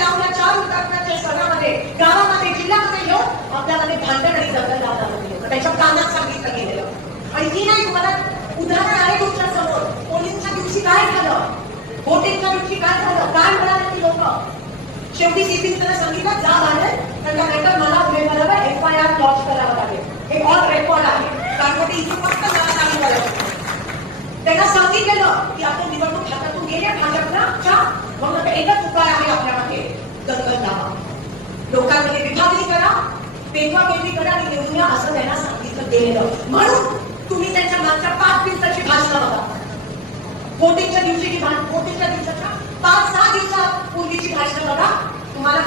लावून या 4 हुतात्म्याच्या सणामध्ये गावामध्ये जिल्ह्यामध्ये येऊन आपल्यामध्ये भांडण आणि दंगल लावला त्याच्या कानात सांगितलं गेलेलं। आणि ती नाही तुम्हाला उदाहरण आहे तुमच्या समोर। पोलिसांच्या दिवशी काय झालं, वोटिंगच्या दिवशी काय झालं, काय म्हणाले ती लोक। शेवटी सीपीने त्यांना सांगितलं जा बाहेर, त्यांना नाहीतर मला उमेदवाराला FIR लॉन्च करावं लागेल। हे ऑन रेकॉर्ड आहे, कारण इथे फक्त मला सांगितलं त्यांना सांगितलेलं की आपण निवडणूक हातातून गेल्या भाजपच्या, म्हणून एकच उपाय आहे आपल्यामध्ये, दंगल लावा, लोकांमध्ये विभागणी करा, पेटवापेटवी करा आणि निवडून या असं त्यांना सांगितलं गेलेलं। म्हणून तुम्ही त्यांच्या मागच्या 5 दिवसाची भाषणं बघा, वोटिंगच्या दिवशीची वोटिंगच्या दिवसाच्या 5-6 दिवसापूर्वीची भाषणं बघा, तुम्हाला